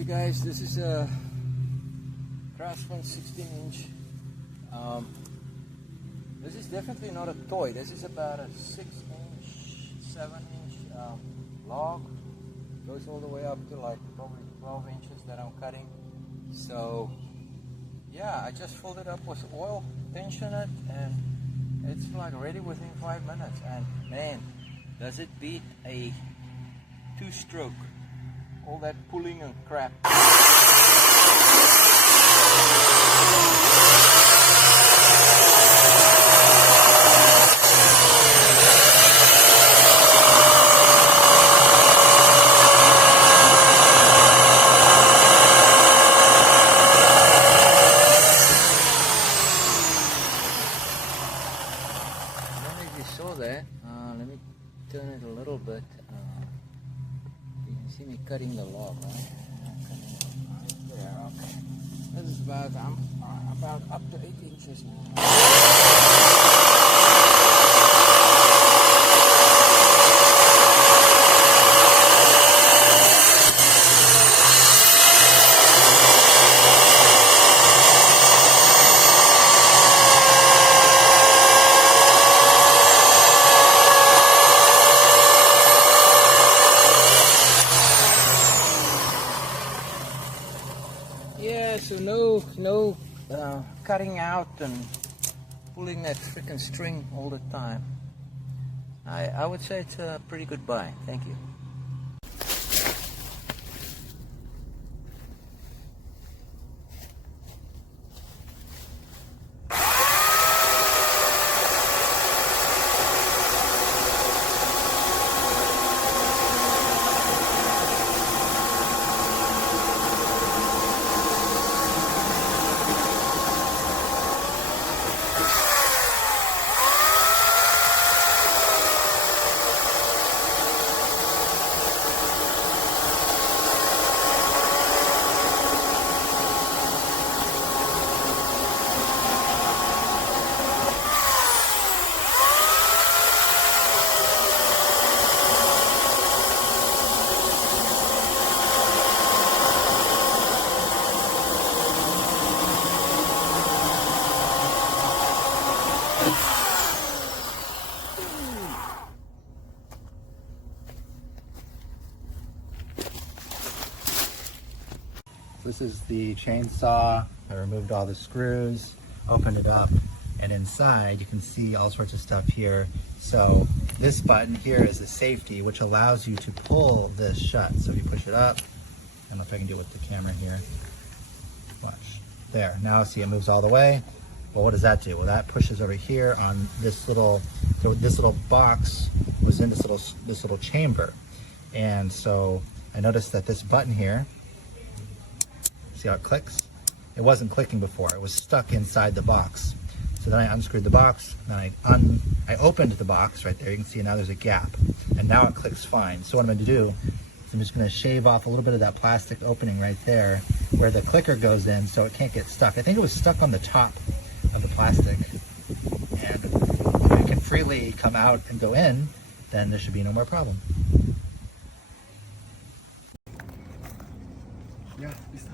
Hey guys, this is a CRAFTSMAN 16-inch. This is definitely not a toy. This is about a 6-inch, 7-inch log. Goes all the way up to like probably 12 inches that I'm cutting. So yeah, I just filled it up with oil, tension it, and it's like ready within 5 minutes. And man, does it beat a 2-stroke. All that pulling and crap. I don't know if you saw that. Let me turn it a little bit. You can see me cutting the log, right? Right there, okay. This is about, I'm about up to 8 inches now. Yeah, so no cutting out and pulling that freaking string all the time. I would say it's a pretty good buy. Thank you. This is the chainsaw. I removed all the screws, opened it up, and inside you can see all sorts of stuff here. So this button here is the safety, which allows you to pull this shut. So if you push it up, I don't know if I can do it with the camera here. Watch. There. Now see it moves all the way. Well, what does that do? Well, that pushes over here on this little. So this little box was in this little chamber, and so I noticed that this button here. See how it clicks? It wasn't clicking before. It was stuck inside the box. So then I unscrewed the box, then I opened the box right there. You can see now there's a gap, and now it clicks fine. So what I'm going to do is I'm just going to shave off a little bit of that plastic opening right there where the clicker goes in so it can't get stuck. I think it was stuck on the top of the plastic. And if it can freely come out and go in, then there should be no more problem. Yeah, listo.